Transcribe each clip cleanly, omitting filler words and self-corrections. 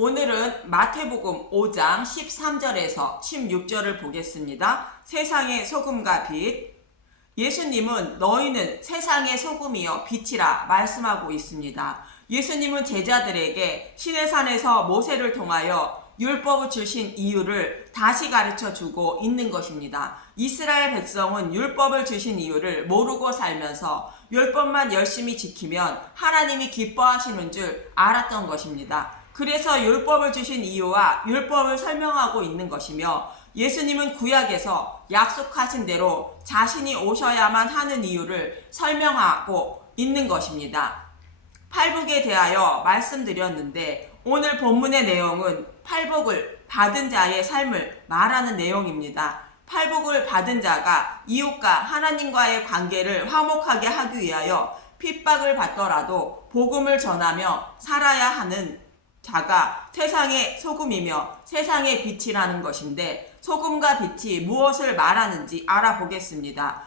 오늘은 마태복음 5장 13절에서 16절을 보겠습니다. 세상의 소금과 빛. 예수님은 너희는 세상의 소금이여 빛이라 말씀하고 있습니다. 예수님은 제자들에게 시내산에서 모세를 통하여 율법을 주신 이유를 다시 가르쳐 주고 있는 것입니다. 이스라엘 백성은 율법을 주신 이유를 모르고 살면서 율법만 열심히 지키면 하나님이 기뻐하시는 줄 알았던 것입니다. 그래서 율법을 주신 이유와 율법을 설명하고 있는 것이며, 예수님은 구약에서 약속하신 대로 자신이 오셔야만 하는 이유를 설명하고 있는 것입니다. 팔복에 대하여 말씀드렸는데, 오늘 본문의 내용은 팔복을 받은 자의 삶을 말하는 내용입니다. 팔복을 받은 자가 이웃과 하나님과의 관계를 화목하게 하기 위하여 핍박을 받더라도 복음을 전하며 살아야 하는 자가 세상의 소금이며 세상의 빛이라는 것인데, 소금과 빛이 무엇을 말하는지 알아보겠습니다.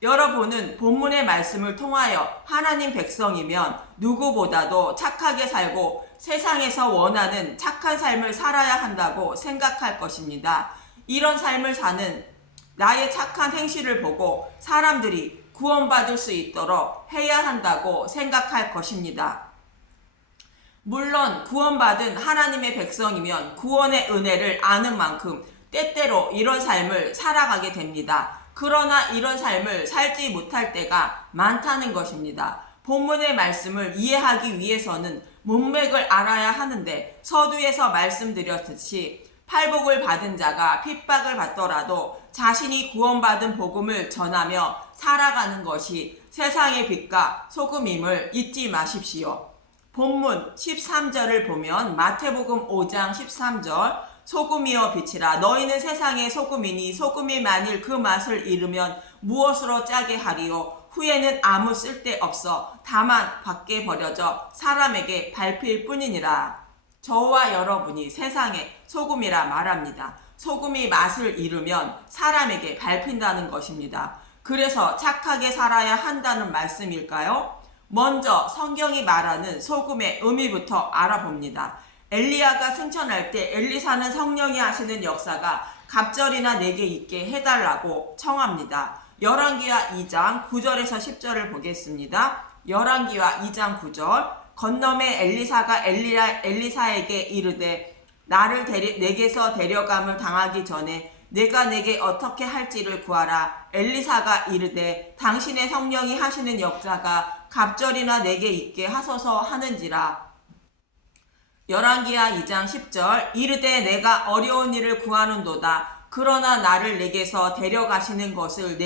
여러분은 본문의 말씀을 통하여 하나님 백성이면 누구보다도 착하게 살고 세상에서 원하는 착한 삶을 살아야 한다고 생각할 것입니다. 이런 삶을 사는 나의 착한 행실을 보고 사람들이 구원받을 수 있도록 해야 한다고 생각할 것입니다. 물론 구원받은 하나님의 백성이면 구원의 은혜를 아는 만큼 때때로 이런 삶을 살아가게 됩니다. 그러나 이런 삶을 살지 못할 때가 많다는 것입니다. 본문의 말씀을 이해하기 위해서는 문맥을 알아야 하는데, 서두에서 말씀드렸듯이 팔복을 받은 자가 핍박을 받더라도 자신이 구원받은 복음을 전하며 살아가는 것이 세상의 빛과 소금임을 잊지 마십시오. 본문 13절을 보면 마태복음 5장 13절, 소금이여 빛이라 너희는 세상의 소금이니 소금이 만일 그 맛을 잃으면 무엇으로 짜게 하리요? 후에는 아무 쓸데없어 다만 밖에 버려져 사람에게 밟힐 뿐이니라. 저와 여러분이 세상의 소금이라 말합니다. 소금이 맛을 잃으면 사람에게 밟힌다는 것입니다. 그래서 착하게 살아야 한다는 말씀일까요? 먼저 성경이 말하는 소금의 의미부터 알아봅니다. 엘리야가 승천할 때 엘리사는 성령이 하시는 역사가 갑절이나 내게 있게 해달라고 청합니다. 열왕기하 2장 9절에서 10절을 보겠습니다. 열왕기하 2장 9절, 건너매 엘리사가 엘리사에게 이르되 나를 내게서 데려감을 당하기 전에 내가 내게 어떻게 할지를 구하라. 엘리사가 이르되 당신의 성령이 하시는 역사가 갑절이나 내게 있게 하소서 하는지라. 열왕기하 2장 10절, 이르되 내가 어려운 일을 구하는도다. 그러나 나를 내게서 데려가시는 것을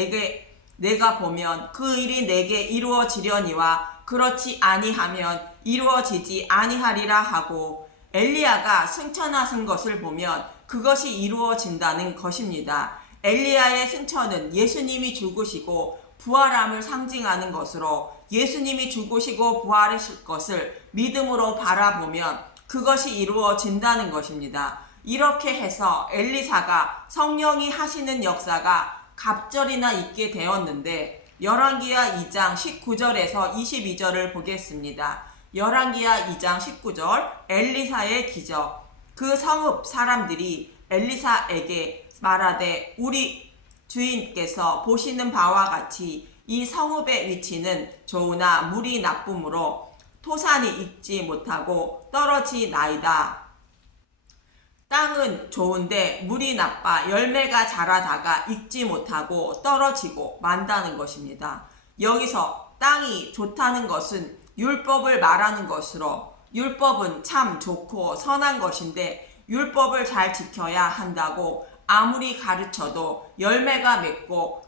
내가 보면 그 일이 내게 이루어지려니와 그렇지 아니하면 이루어지지 아니하리라 하고, 엘리야가 승천하신 것을 보면 그것이 이루어진다는 것입니다. 엘리야의 승천은 예수님이 죽으시고 부활함을 상징하는 것으로, 예수님이 죽으시고 부활하실 것을 믿음으로 바라보면 그것이 이루어진다는 것입니다. 이렇게 해서 엘리사가 성령이 하시는 역사가 갑절이나 있게 되었는데, 열왕기하 2장 19절에서 22절을 보겠습니다. 열왕기하 2장 19절, 엘리사의 기적. 그 성읍 사람들이 엘리사에게 말하되 우리 주인께서 보시는 바와 같이 이 성읍의 위치는 좋으나 물이 나쁨으로 토산이 익지 못하고 떨어지나이다. 땅은 좋은데 물이 나빠 열매가 자라다가 익지 못하고 떨어지고 만다는 것입니다. 여기서 땅이 좋다는 것은 율법을 말하는 것으로, 율법은 참 좋고 선한 것인데 율법을 잘 지켜야 한다고 아무리 가르쳐도 열매가 맺고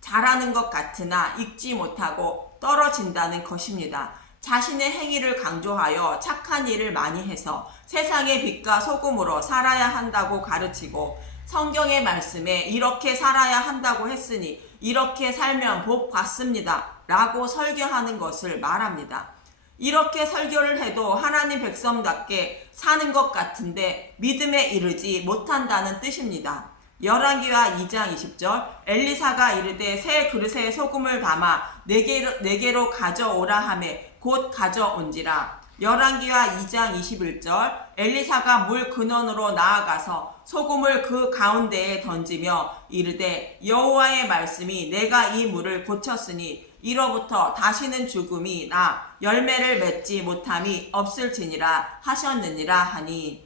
자라는 것 같으나 익지 못하고 떨어진다는 것입니다. 자신의 행위를 강조하여 착한 일을 많이 해서 세상의 빛과 소금으로 살아야 한다고 가르치고, 성경의 말씀에 이렇게 살아야 한다고 했으니 이렇게 살면 복 받습니다 라고 설교하는 것을 말합니다. 이렇게 설교를 해도 하나님 백성답게 사는 것 같은데 믿음에 이르지 못한다는 뜻입니다. 열왕기하 2장 20절, 엘리사가 이르되 새 그릇에 소금을 담아 내게로 가져오라 하매 곧 가져온지라. 열왕기하 2장 21절 엘리사가 물 근원으로 나아가서 소금을 그 가운데에 던지며 이르되 여호와의 말씀이 내가 이 물을 고쳤으니 이로부터 다시는 죽음이 나 열매를 맺지 못함이 없을지니라 하셨느니라 하니,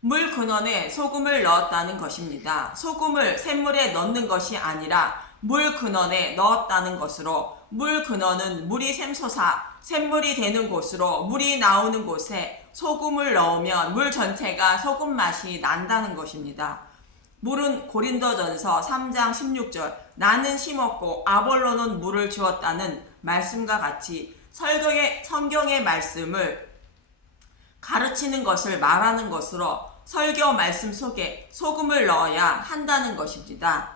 물 근원에 소금을 넣었다는 것입니다. 소금을 샘물에 넣는 것이 아니라 물 근원에 넣었다는 것으로, 물 근원은 물이 샘솟아 샘물이 되는 곳으로, 물이 나오는 곳에 소금을 넣으면 물 전체가 소금 맛이 난다는 것입니다. 물은 고린도전서 3장 16절 나는 심었고 아볼로는 물을 주었다는 말씀과 같이 성경의 말씀을 가르치는 것을 말하는 것으로 설교 말씀 속에 소금을 넣어야 한다는 것입니다.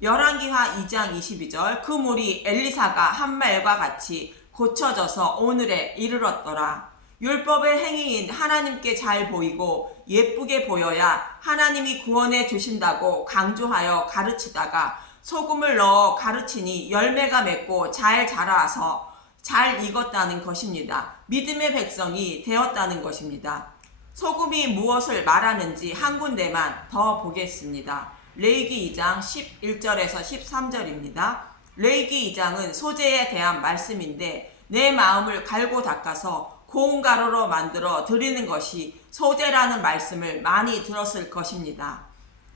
열왕기하 2장 22절 그 물이 엘리사가 한 말과 같이 고쳐져서 오늘에 이르렀더라. 율법의 행위인 하나님께 잘 보이고 예쁘게 보여야 하나님이 구원해 주신다고 강조하여 가르치다가 소금을 넣어 가르치니 열매가 맺고 잘 자라서 잘 익었다는 것입니다. 믿음의 백성이 되었다는 것입니다. 소금이 무엇을 말하는지 한 군데만 더 보겠습니다. 레위기 2장 11절에서 13절입니다. 레위기 2장은 소재에 대한 말씀인데 내 마음을 갈고 닦아서 고운 가루로 만들어 드리는 것이 소재라는 말씀을 많이 들었을 것입니다.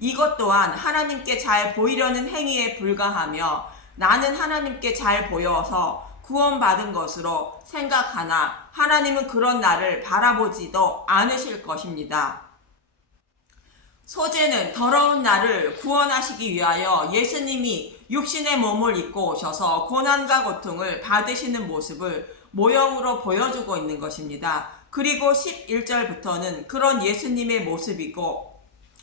이것 또한 하나님께 잘 보이려는 행위에 불과하며 나는 하나님께 잘 보여서 구원받은 것으로 생각하나 하나님은 그런 나를 바라보지도 않으실 것입니다. 소재는 더러운 나를 구원하시기 위하여 예수님이 육신의 몸을 입고 오셔서 고난과 고통을 받으시는 모습을 모형으로 보여주고 있는 것입니다. 그리고 11절부터는 그런 예수님의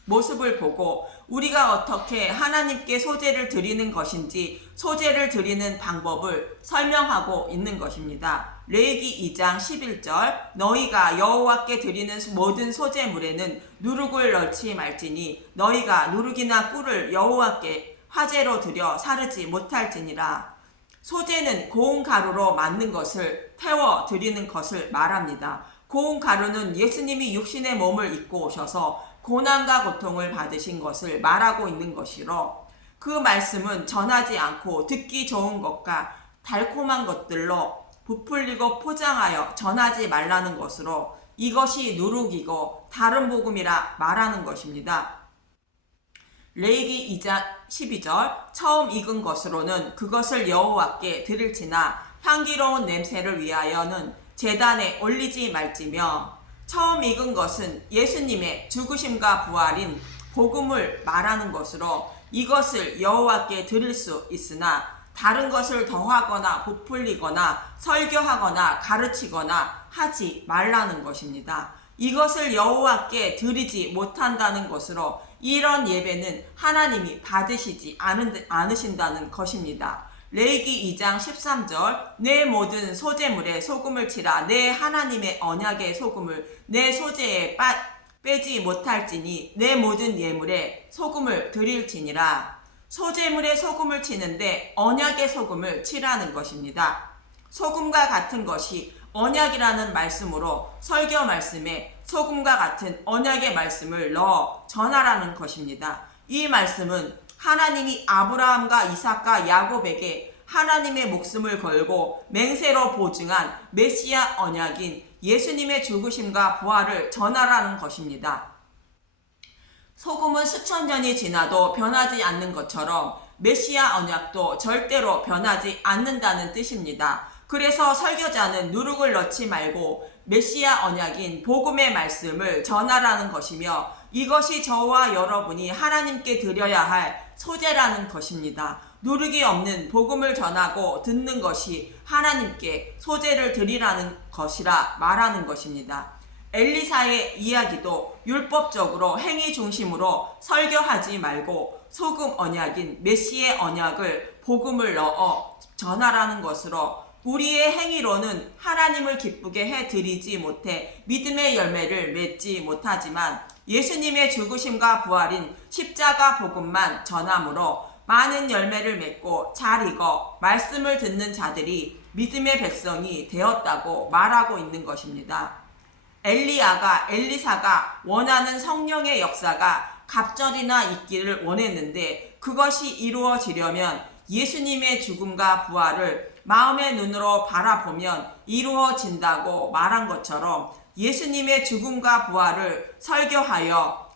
모습을 보고 우리가 어떻게 하나님께 소재를 드리는 것인지 소재를 드리는 방법을 설명하고 있는 것입니다. 레위기 2장 11절 너희가 여호와께 드리는 모든 소재물에는 누룩을 넣지 말지니 너희가 누룩이나 꿀을 여호와께 화제로 드려 사르지 못할지니라. 소재는 고운 가루로 만든 것을 태워 드리는 것을 말합니다. 고운 가루는 예수님이 육신의 몸을 입고 오셔서 고난과 고통을 받으신 것을 말하고 있는 것이로, 그 말씀은 전하지 않고 듣기 좋은 것과 달콤한 것들로 부풀리고 포장하여 전하지 말라는 것으로 이것이 누룩이고 다른 복음이라 말하는 것입니다. 레위기 2장 12절 처음 익은 것으로는 그것을 여호와께 드릴지나 향기로운 냄새를 위하여는 제단에 올리지 말지며, 처음 익은 것은 예수님의 죽으심과 부활인 복음을 말하는 것으로 이것을 여호와께 드릴 수 있으나 다른 것을 더하거나 부풀리거나 설교하거나 가르치거나 하지 말라는 것입니다. 이것을 여호와께 드리지 못한다는 것으로 이런 예배는 하나님이 받으시지 않으신다는 것입니다. 레위기 2장 13절 내 모든 소재물에 소금을 치라. 내 하나님의 언약의 소금을 내 소재에 빼지 못할지니 내 모든 예물에 소금을 드릴지니라. 소재물에 소금을 치는데 언약의 소금을 치라는 것입니다. 소금과 같은 것이 언약이라는 말씀으로 설교 말씀에 소금과 같은 언약의 말씀을 넣어 전하라는 것입니다. 이 말씀은 하나님이 아브라함과 이삭과 야곱에게 하나님의 목숨을 걸고 맹세로 보증한 메시아 언약인 예수님의 죽으심과 부활을 전하라는 것입니다. 소금은 수천 년이 지나도 변하지 않는 것처럼 메시아 언약도 절대로 변하지 않는다는 뜻입니다. 그래서 설교자는 누룩을 넣지 말고 메시아 언약인 복음의 말씀을 전하라는 것이며 이것이 저와 여러분이 하나님께 드려야 할 소재라는 것입니다. 누룩이 없는 복음을 전하고 듣는 것이 하나님께 소재를 드리라는 것이라 말하는 것입니다. 엘리사의 이야기도 율법적으로 행위 중심으로 설교하지 말고 소금 언약인 메시의 언약을 복음을 넣어 전하라는 것으로 우리의 행위로는 하나님을 기쁘게 해드리지 못해 믿음의 열매를 맺지 못하지만 예수님의 죽으심과 부활인 십자가 복음만 전함으로 많은 열매를 맺고 잘 익어 말씀을 듣는 자들이 믿음의 백성이 되었다고 말하고 있는 것입니다. 엘리사가 원하는 성령의 역사가 갑절이나 있기를 원했는데 그것이 이루어지려면 예수님의 죽음과 부활을 마음의 눈으로 바라보면 이루어진다고 말한 것처럼 예수님의 죽음과 부활을 설교하여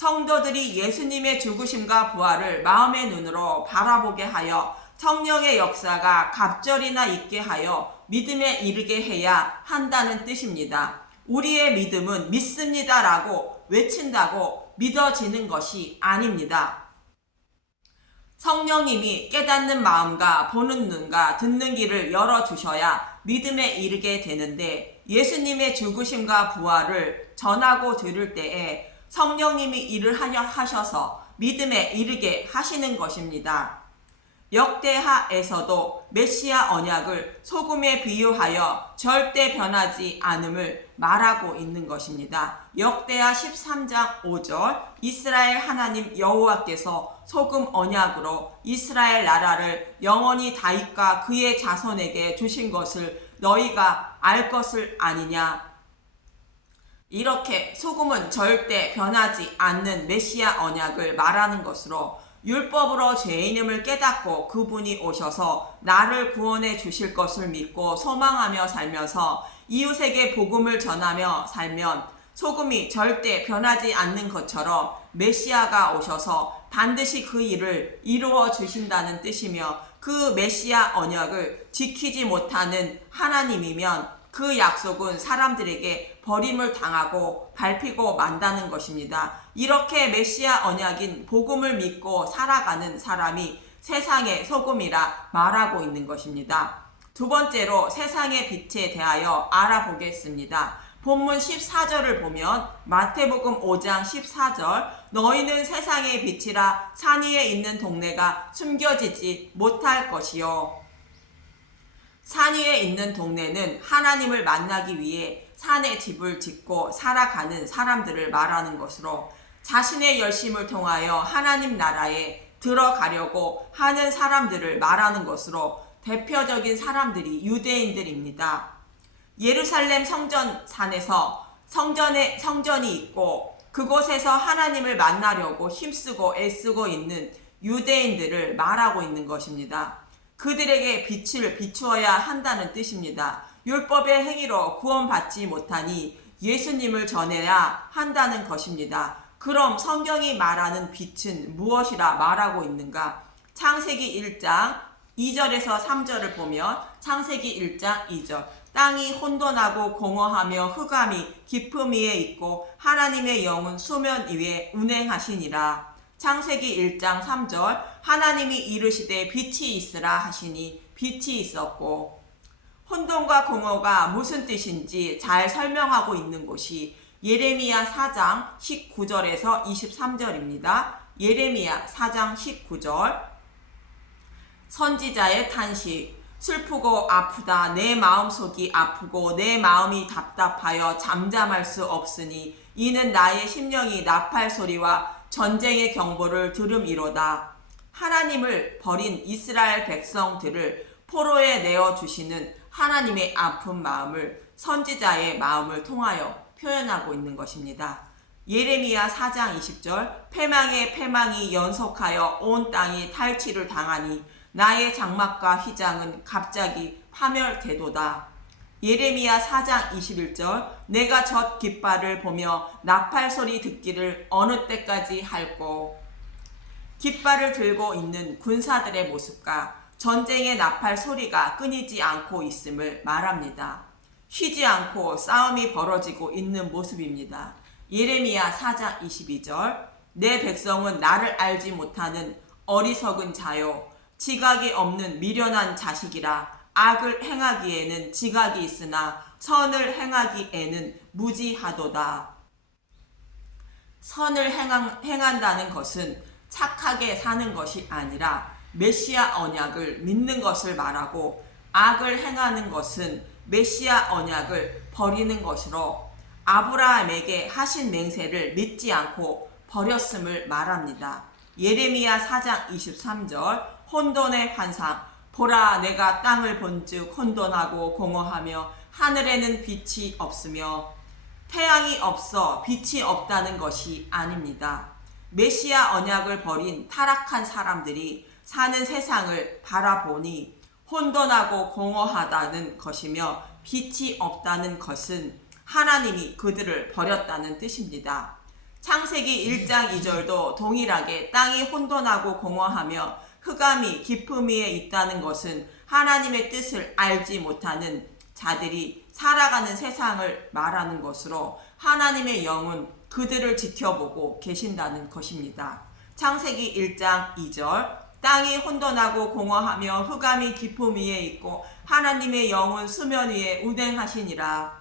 성도들이 예수님의 죽으심과 부활을 마음의 눈으로 바라보게 하여 성령의 역사가 갑절이나 있게 하여 믿음에 이르게 해야 한다는 뜻입니다. 우리의 믿음은 믿습니다라고 외친다고 믿어지는 것이 아닙니다. 성령님이 깨닫는 마음과 보는 눈과 듣는 귀를 열어주셔야 믿음에 이르게 되는데 예수님의 죽으심과 부활을 전하고 들을 때에 성령님이 일을 하셔서 믿음에 이르게 하시는 것입니다. 역대하에서도 메시아 언약을 소금에 비유하여 절대 변하지 않음을 말하고 있는 것입니다. 역대하 13장 5절 이스라엘 하나님 여호와께서 소금 언약으로 이스라엘 나라를 영원히 다윗과 그의 자손에게 주신 것을 너희가 알 것을 아니냐. 이렇게 소금은 절대 변하지 않는 메시아 언약을 말하는 것으로 율법으로 죄인임을 깨닫고 그분이 오셔서 나를 구원해 주실 것을 믿고 소망하며 살면서 이웃에게 복음을 전하며 살면 소금이 절대 변하지 않는 것처럼 메시아가 오셔서 반드시 그 일을 이루어 주신다는 뜻이며 그 메시아 언약을 지키지 못하는 하나님이면 그 약속은 사람들에게 버림을 당하고 밟히고 만다는 것입니다. 이렇게 메시아 언약인 복음을 믿고 살아가는 사람이 세상의 소금이라 말하고 있는 것입니다. 두 번째로 세상의 빛에 대하여 알아보겠습니다. 본문 14절을 보면 마태복음 5장 14절 너희는 세상의 빛이라 산 위에 있는 동네가 숨겨지지 못할 것이요. 산 위에 있는 동네는 하나님을 만나기 위해 산에 집을 짓고 살아가는 사람들을 말하는 것으로 자신의 열심을 통하여 하나님 나라에 들어가려고 하는 사람들을 말하는 것으로 대표적인 사람들이 유대인들입니다. 예루살렘 성전산에서 성전이 있고 그곳에서 하나님을 만나려고 힘쓰고 애쓰고 있는 유대인들을 말하고 있는 것입니다. 그들에게 빛을 비추어야 한다는 뜻입니다. 율법의 행위로 구원받지 못하니 예수님을 전해야 한다는 것입니다. 그럼 성경이 말하는 빛은 무엇이라 말하고 있는가? 창세기 1장 2절에서 3절을 보면 창세기 1장 2절 땅이 혼돈하고 공허하며 흑암이 깊음 위에 있고 하나님의 영은 수면 위에 운행하시니라. 창세기 1장 3절 하나님이 이르시되 빛이 있으라 하시니 빛이 있었고 혼돈과 공허가 무슨 뜻인지 잘 설명하고 있는 곳이 예레미야 4장 19절에서 23절입니다. 예레미야 4장 19절 선지자의 탄식 슬프고 아프다 내 마음속이 아프고 내 마음이 답답하여 잠잠할 수 없으니 이는 나의 심령이 나팔 소리와 전쟁의 경보를 들음이로다. 하나님을 버린 이스라엘 백성들을 포로에 내어주시는 하나님의 아픈 마음을 선지자의 마음을 통하여 표현하고 있는 것입니다. 예레미야 4장 20절 패망의 패망이 연속하여 온 땅이 탈취를 당하니 나의 장막과 휘장은 갑자기 파멸되도다. 예레미야 4장 21절 내가 젖 깃발을 보며 나팔 소리 듣기를 어느 때까지 할꼬. 깃발을 들고 있는 군사들의 모습과 전쟁의 나팔 소리가 끊이지 않고 있음을 말합니다. 쉬지 않고 싸움이 벌어지고 있는 모습입니다. 예레미야 4장 22절 내 백성은 나를 알지 못하는 어리석은 자요 지각이 없는 미련한 자식이라. 악을 행하기에는 지각이 있으나 선을 행하기에는 무지하도다. 선을 행한다는 것은 착하게 사는 것이 아니라 메시아 언약을 믿는 것을 말하고 악을 행하는 것은 메시아 언약을 버리는 것으로 아브라함에게 하신 맹세를 믿지 않고 버렸음을 말합니다. 예레미야 4장 23절 혼돈의 환상. 보라, 내가 땅을 본즉 혼돈하고 공허하며 하늘에는 빛이 없으며. 태양이 없어 빛이 없다는 것이 아닙니다. 메시아 언약을 버린 타락한 사람들이 사는 세상을 바라보니 혼돈하고 공허하다는 것이며 빛이 없다는 것은 하나님이 그들을 버렸다는 뜻입니다. 창세기 1장 2절도 동일하게 땅이 혼돈하고 공허하며 흑암이 깊음 위에 있다는 것은 하나님의 뜻을 알지 못하는 자들이 살아가는 세상을 말하는 것으로 하나님의 영은 그들을 지켜보고 계신다는 것입니다. 창세기 1장 2절 땅이 혼돈하고 공허하며 흑암이 깊음 위에 있고 하나님의 영은 수면 위에 운행하시니라.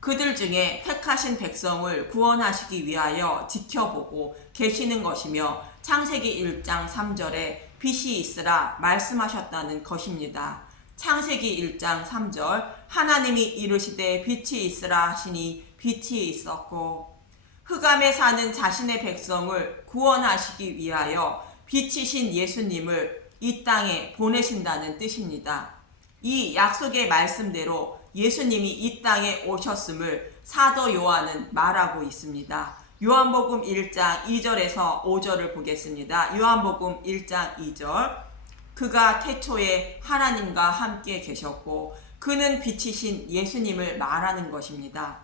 그들 중에 택하신 백성을 구원하시기 위하여 지켜보고 계시는 것이며 창세기 1장 3절에 빛이 있으라 말씀하셨다는 것입니다. 창세기 1장 3절 하나님이 이르시되 빛이 있으라 하시니 빛이 있었고. 흑암에 사는 자신의 백성을 구원하시기 위하여 빛이신 예수님을 이 땅에 보내신다는 뜻입니다. 이 약속의 말씀대로 예수님이 이 땅에 오셨음을 사도 요한은 말하고 있습니다. 요한복음 1장 2절에서 5절을 보겠습니다. 요한복음 1장 2절 그가 태초에 하나님과 함께 계셨고 그는 빛이신 예수님을 말하는 것입니다.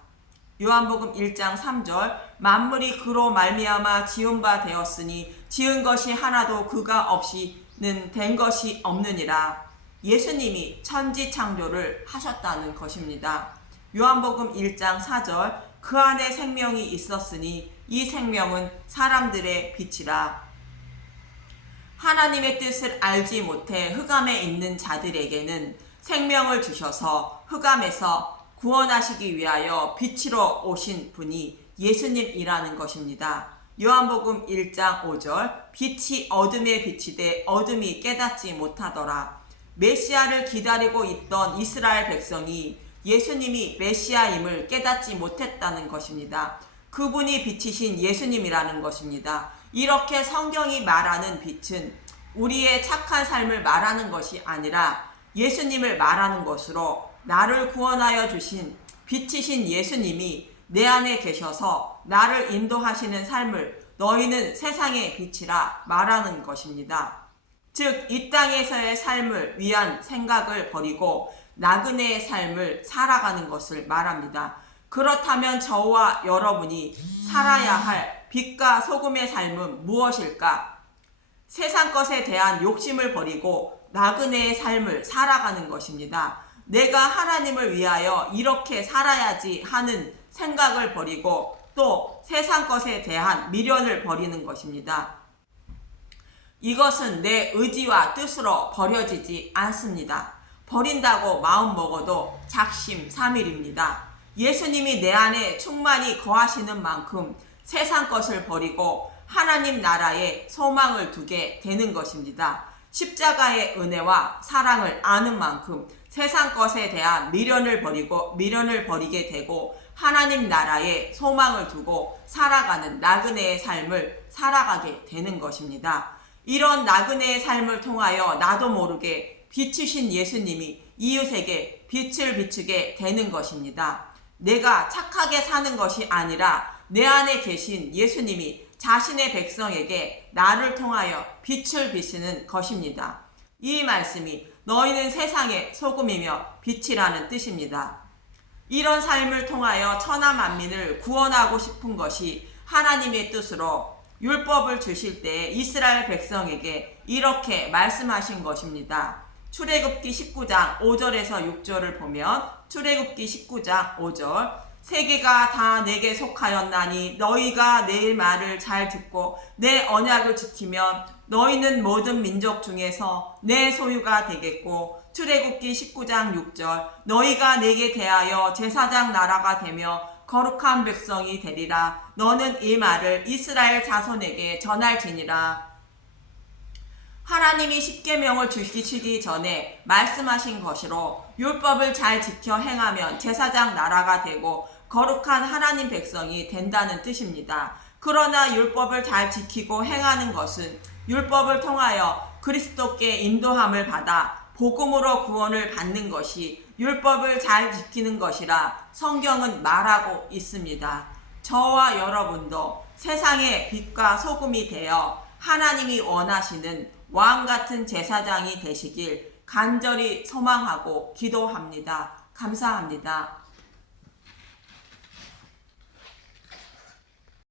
요한복음 1장 3절 만물이 그로 말미암아 지은 바 되었으니 지은 것이 하나도 그가 없이는 된 것이 없느니라. 예수님이 천지 창조를 하셨다는 것입니다. 요한복음 1장 4절 그 안에 생명이 있었으니 이 생명은 사람들의 빛이라. 하나님의 뜻을 알지 못해 흑암에 있는 자들에게는 생명을 주셔서 흑암에서 구원하시기 위하여 빛으로 오신 분이 예수님이라는 것입니다. 요한복음 1장 5절 빛이 어둠에 비치되 어둠이 깨닫지 못하더라. 메시아를 기다리고 있던 이스라엘 백성이 예수님이 메시아임을 깨닫지 못했다는 것입니다. 그분이 빛이신 예수님이라는 것입니다. 이렇게 성경이 말하는 빛은 우리의 착한 삶을 말하는 것이 아니라 예수님을 말하는 것으로 나를 구원하여 주신 빛이신 예수님이 내 안에 계셔서 나를 인도하시는 삶을 너희는 세상의 빛이라 말하는 것입니다. 즉, 이 땅에서의 삶을 위한 생각을 버리고 나그네의 삶을 살아가는 것을 말합니다. 그렇다면 저와 여러분이 살아야 할 빛과 소금의 삶은 무엇일까? 세상 것에 대한 욕심을 버리고 나그네의 삶을 살아가는 것입니다. 내가 하나님을 위하여 이렇게 살아야지 하는 생각을 버리고 또 세상 것에 대한 미련을 버리는 것입니다. 이것은 내 의지와 뜻으로 버려지지 않습니다. 버린다고 마음먹어도 작심삼일입니다. 예수님이 내 안에 충만히 거하시는 만큼 세상 것을 버리고 하나님 나라에 소망을 두게 되는 것입니다. 십자가의 은혜와 사랑을 아는 만큼 세상 것에 대한 미련을 버리게 되고 하나님 나라에 소망을 두고 살아가는 나그네의 삶을 살아가게 되는 것입니다. 이런 나그네의 삶을 통하여 나도 모르게 빛이신 예수님이 이웃에게 빛을 비추게 되는 것입니다. 내가 착하게 사는 것이 아니라 내 안에 계신 예수님이 자신의 백성에게 나를 통하여 빛을 비추는 것입니다. 이 말씀이 너희는 세상의 소금이며 빛이라는 뜻입니다. 이런 삶을 통하여 천하 만민을 구원하고 싶은 것이 하나님의 뜻으로 율법을 주실 때 이스라엘 백성에게 이렇게 말씀하신 것입니다. 출애굽기 19장 5절에서 6절을 보면 출애굽기 19장 5절 세계가 다 내게 속하였나니 너희가 내 말을 잘 듣고 내 언약을 지키면 너희는 모든 민족 중에서 내 소유가 되겠고 출애굽기 19장 6절 너희가 내게 대하여 제사장 나라가 되며 거룩한 백성이 되리라. 너는 이 말을 이스라엘 자손에게 전할지니라. 하나님이 십계명을 주시기 전에 말씀하신 것으로 율법을 잘 지켜 행하면 제사장 나라가 되고 거룩한 하나님 백성이 된다는 뜻입니다. 그러나 율법을 잘 지키고 행하는 것은 율법을 통하여 그리스도께 인도함을 받아 복음으로 구원을 받는 것이 율법을 잘 지키는 것이라 성경은 말하고 있습니다. 저와 여러분도 세상의 빛과 소금이 되어 하나님이 원하시는 왕 같은 제사장이 되시길 간절히 소망하고 기도합니다. 감사합니다.